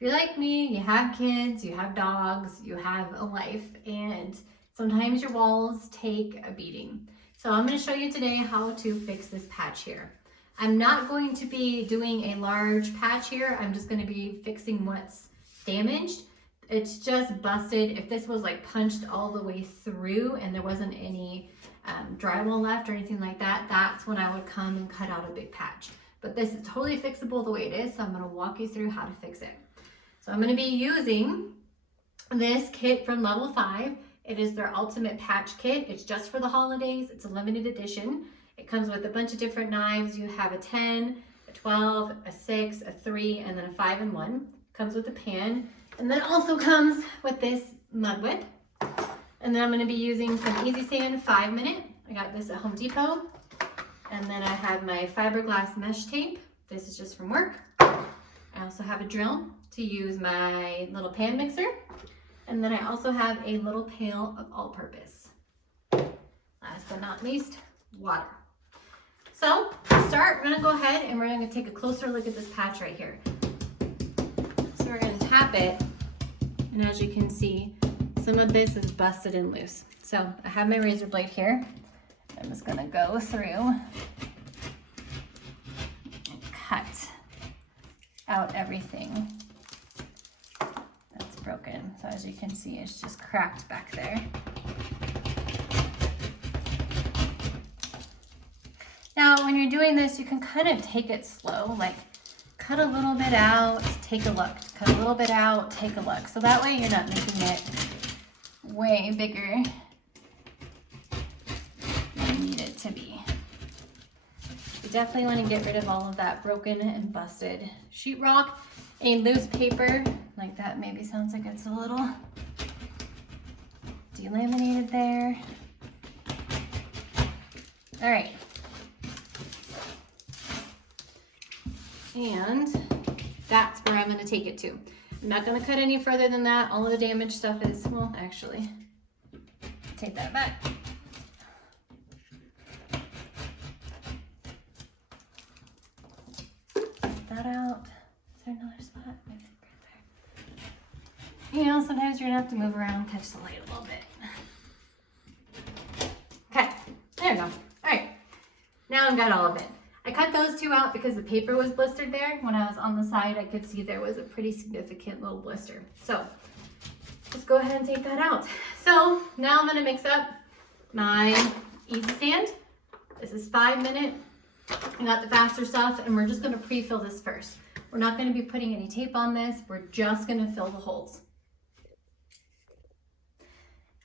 If you're like me, you have kids, you have dogs, you have a life, and sometimes your walls take a beating. So I'm going to show you today how to fix this patch here. I'm not going to be doing a large patch here. I'm just going to be fixing what's damaged. It's just busted. If this was like punched all the way through and there wasn't any drywall left or anything like that, that's when I would come and cut out a big patch. But this is totally fixable the way it is, so I'm going to walk you through how to fix it. So I'm going to be using this kit from Level 5. It is their ultimate patch kit. It's just for the holidays. It's a limited edition. It comes with a bunch of different knives. You have a 10, a 12, a 6, a 3, and then a 5-in-1. Comes with a pan. And then also comes with this mud whip. And then I'm going to be using some Easy Sand 5-minute. I got this at Home Depot. And then I have my fiberglass mesh tape. This is just from work. I also have a drill to use my little pan mixer. And then I also have a little pail of all-purpose. Last but not least, water. So to start, we're going to go ahead and we're going to take a closer look at this patch right here. So we're going to tap it, and as you can see, some of this is busted and loose. So I have my razor blade here. I'm just going to go through and cut out everything that's broken. So as you can see, it's just cracked back there. Now, when you're doing this, you can kind of take it slow, like cut a little bit out, take a look, cut a little bit out, take a look. So that way you're not making it way bigger than you need it to be. You definitely want to get rid of all of that broken and busted sheetrock. A loose paper like that maybe sounds like it's a little delaminated there. All right. And that's where I'm going to take it to. I'm not going to cut any further than that. All of the damaged stuff is, well, actually, take that back. Get that out. Is there another spot? Maybe right there. You know, sometimes you're going to have to move around, catch the light a little bit. Okay, there we go. All right, now I've got all of it. I cut those two out because the paper was blistered there. When I was on the side, I could see there was a pretty significant little blister. So just go ahead and take that out. So now I'm gonna mix up my Easy Sand. This is 5-minute. I got the faster stuff, and we're just gonna pre-fill this first. We're not gonna be putting any tape on this. We're just gonna fill the holes.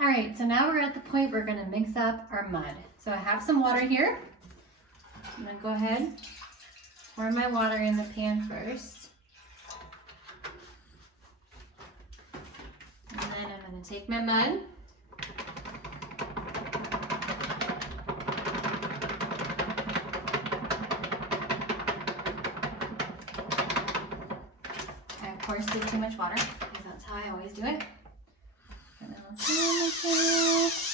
All right, so now we're at the point we're gonna mix up our mud. So I have some water here. I'm going to go ahead, pour my water in the pan first. And then I'm going to take my mud. I of course did too much water because that's how I always do it. And then I'll pour this.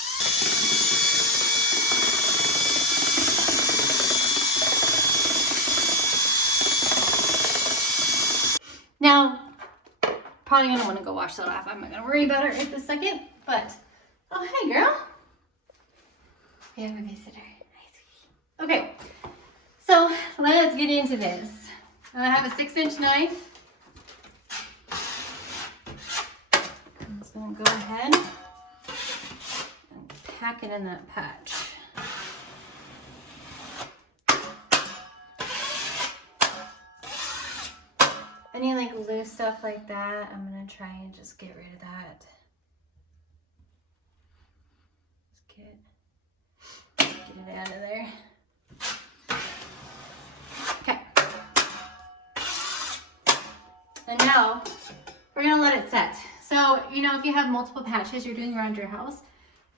Now, probably gonna want to go wash that off. I'm not gonna worry about it right this second, but, oh, hey girl. We have a visitor. Hi, sweetie. Okay, so let's get into this. I have a 6-inch knife. I'm just gonna go ahead and pack it in that patch. Any like loose stuff like that, I'm gonna try and just get rid of that. Just get it out of there. Okay. And now we're gonna let it set. So, you know, if you have multiple patches you're doing around your house,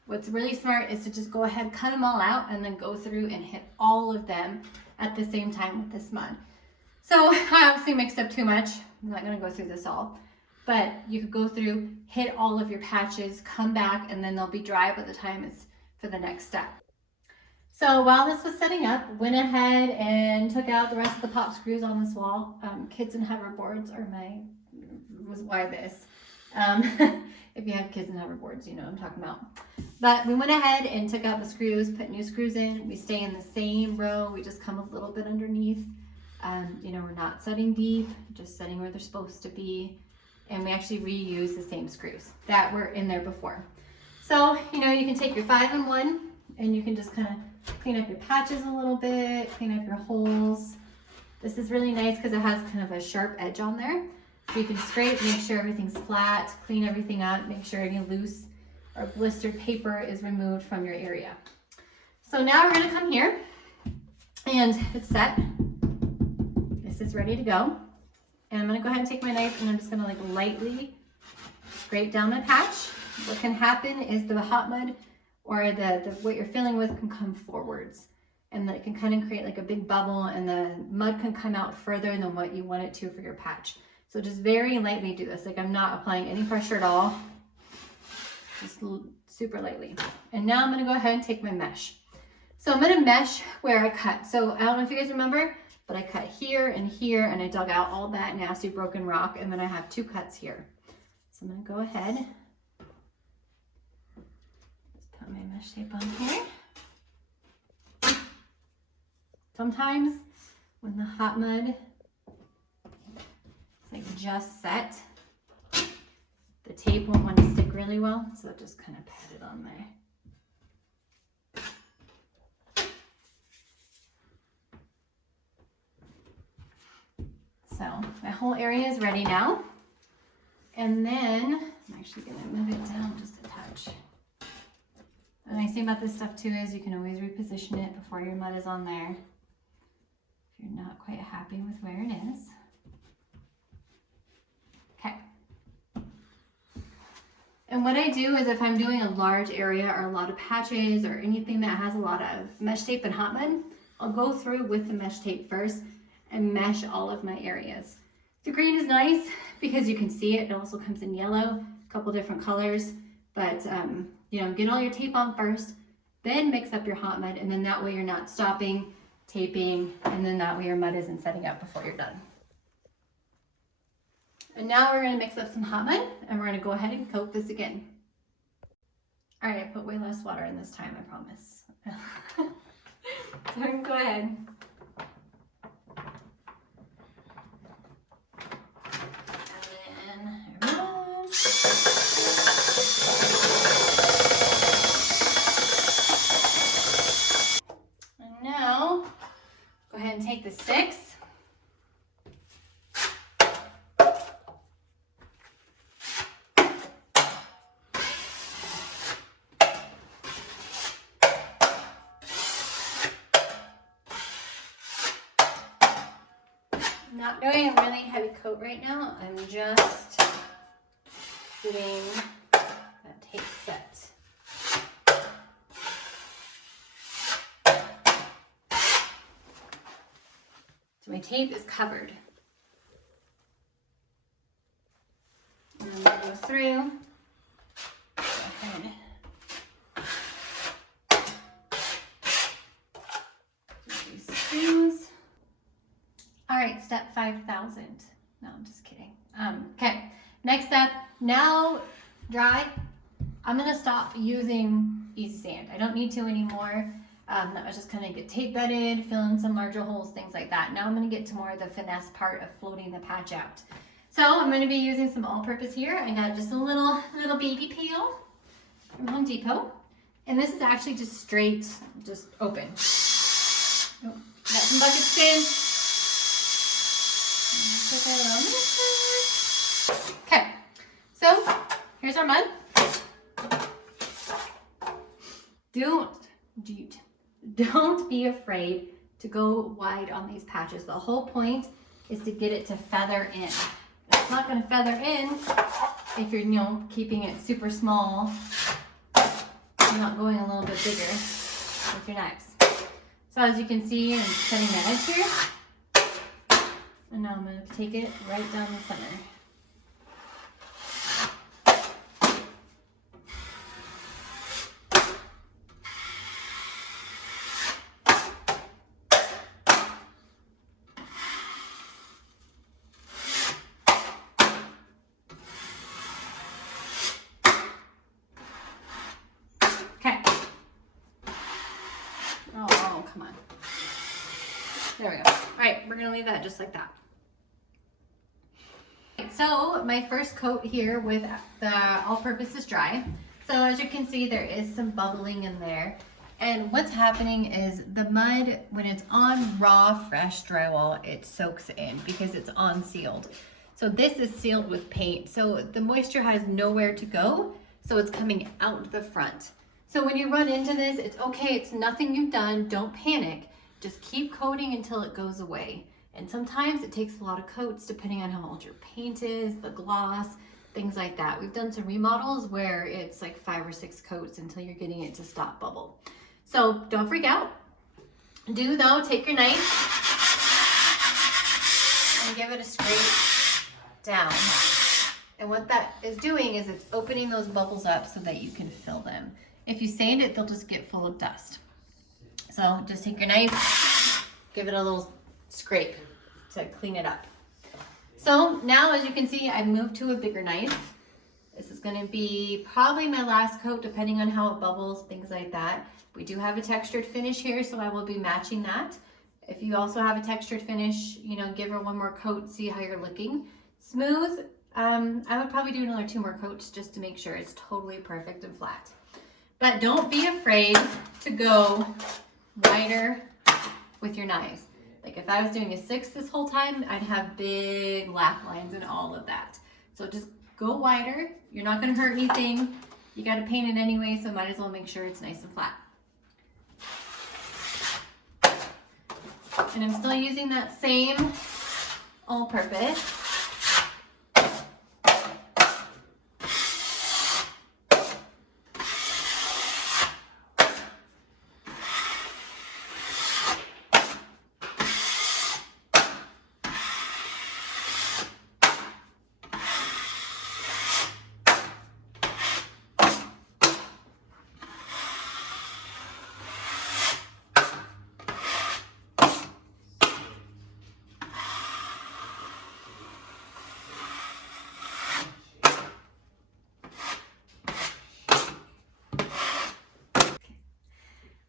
what's really smart is to just go ahead, cut them all out, and then go through and hit all of them at the same time with this mud. So I obviously mixed up too much. I'm not gonna go through this all, but you could go through, hit all of your patches, come back, and then they'll be dry by the time it's for the next step. So while this was setting up, went ahead and took out the rest of the pop screws on this wall. Kids and hoverboards are my was why this. If you have kids and hoverboards, you know what I'm talking about. But we went ahead and took out the screws, put new screws in. We stay in the same row. We just come a little bit underneath. You know, we're not setting deep, just setting where they're supposed to be. And we actually reuse the same screws that were in there before. So, you know, you can take your 5-in-1 and you can just kind of clean up your patches a little bit, clean up your holes. This is really nice because it has kind of a sharp edge on there. So you can scrape, make sure everything's flat, clean everything up, make sure any loose or blistered paper is removed from your area. So now we're gonna come here and it's set. This is ready to go. And I'm gonna go ahead and take my knife and I'm just gonna like lightly scrape down my patch. What can happen is the hot mud or the what you're filling with can come forwards. And that can kind of create like a big bubble and the mud can come out further than what you want it to for your patch. So just very lightly do this. Like I'm not applying any pressure at all. Just super lightly. And now I'm gonna go ahead and take my mesh. So I'm gonna mesh where I cut. So I don't know if you guys remember, but I cut here and I dug out all that nasty broken rock and then I have 2 cuts here. So I'm gonna go ahead, just put my mesh tape on here. Sometimes when the hot mud is like just set, the tape won't want to stick really well, so just kind of pat it on there. So my whole area is ready now. And then I'm actually gonna move it down just a touch. The nice thing about this stuff too is you can always reposition it before your mud is on there. If you're not quite happy with where it is. Okay. And what I do is if I'm doing a large area or a lot of patches or anything that has a lot of mesh tape and hot mud, I'll go through with the mesh tape first and mesh all of my areas. The green is nice because you can see it. It also comes in yellow, a couple different colors, but you know, get all your tape on first, then mix up your hot mud, and then that way you're not stopping, taping, and then that way your mud isn't setting up before you're done. And now we're gonna mix up some hot mud and we're gonna go ahead and coat this again. All right, I put way less water in this time, I promise. So I can go ahead. And now, go ahead and take the 6. I'm not doing a really heavy coat right now. I'm just doing that tape set. So my tape is covered. And I'm going to go through. Go ahead. Do these screws. All right, step 5,000. No, I'm just kidding. Okay, next step. Now dry. I'm gonna stop using easy sand. I don't need to anymore. That was just kind of get tape bedded, fill in some larger holes, things like that. Now I'm gonna get to more of the finesse part of floating the patch out. So I'm gonna be using some all-purpose here. I got just a little baby peel from Home Depot. And this is actually just straight, just open. Oh, got some bucket spin. Put that on this side. Okay, so here's our mud. Don't be afraid to go wide on these patches. The whole point is to get it to feather in. It's not going to feather in if you're, you know, keeping it super small. You're not going a little bit bigger with your knives. So as you can see, I'm setting the edge here. And now I'm going to take it right down the center. gonna leave that just like that. So my first coat here with the all-purpose is dry. So as you can see, there is some bubbling in there. And what's happening is the mud, when it's on raw, fresh drywall, it soaks in because it's unsealed. So this is sealed with paint. So the moisture has nowhere to go. So it's coming out the front. So when you run into this, it's okay. It's nothing you've done. Don't panic. Just keep coating until it goes away. And sometimes it takes a lot of coats depending on how old your paint is, the gloss, things like that. We've done some remodels where it's like 5 or 6 coats until you're getting it to stop bubble. So don't freak out. Do though, take your knife and give it a scrape down. And what that is doing is it's opening those bubbles up so that you can fill them. If you sand it, they'll just get full of dust. So just take your knife, give it a little scrape to clean it up. So now, as you can see, I've moved to a bigger knife. This is gonna be probably my last coat, depending on how it bubbles, things like that. We do have a textured finish here, so I will be matching that. If you also have a textured finish, you know, give her one more coat, see how you're looking. Smooth, I would probably do another 2 more coats just to make sure it's totally perfect and flat. But don't be afraid to go wider with your knives. Like if I was doing a 6 this whole time, I'd have big lap lines and all of that. So just go wider. You're not gonna hurt anything. You gotta paint it anyway, so might as well make sure it's nice and flat. And I'm still using that same all-purpose.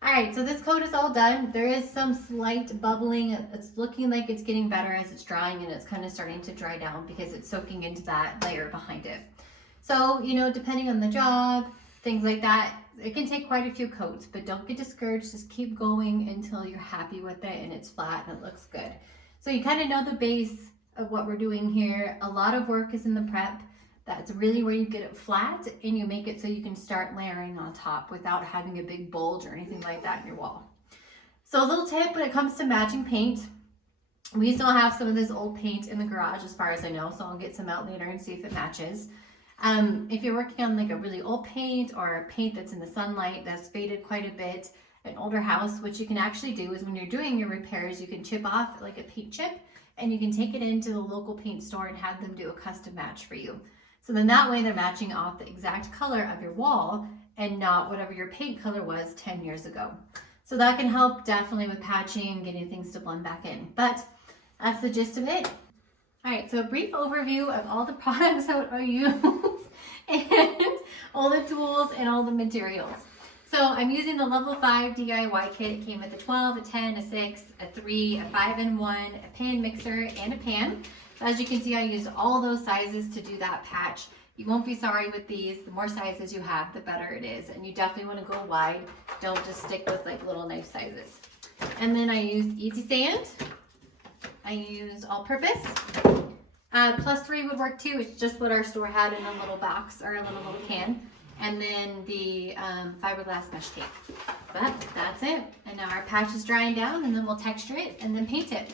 All right, so this coat is all done. There is some slight bubbling. It's looking like it's getting better as it's drying, and it's kind of starting to dry down because it's soaking into that layer behind it. So, you know, depending on the job, things like that, it can take quite a few coats, but don't get discouraged. Just keep going until you're happy with it and it's flat and it looks good. So you kind of know the base of what we're doing here. A lot of work is in the prep. That's really where you get it flat and you make it so you can start layering on top without having a big bulge or anything like that in your wall. So a little tip when it comes to matching paint, we still have some of this old paint in the garage as far as I know, so I'll get some out later and see if it matches. If you're working on like a really old paint or a paint that's in the sunlight that's faded quite a bit, an older house, what you can actually do is when you're doing your repairs, you can chip off like a paint chip and you can take it into the local paint store and have them do a custom match for you. So then that way they're matching off the exact color of your wall and not whatever your paint color was 10 years ago. So that can help definitely with patching and getting things to blend back in. But that's the gist of it. All right, so a brief overview of all the products that I use and all the tools and all the materials. So I'm using the level 5 DIY kit. It came with a 12, a 10, a 6, a 3, a 5-in-1, a pan mixer, and a pan. So as you can see, I used all those sizes to do that patch. You won't be sorry with these. The more sizes you have, the better it is. And you definitely want to go wide. Don't just stick with like little knife sizes. And then I used Easy Sand. I used all-purpose. +3 would work too. It's just what our store had in a little box or a little can. And then the fiberglass mesh tape. But that's it. And now our patch is drying down and then we'll texture it and then paint it.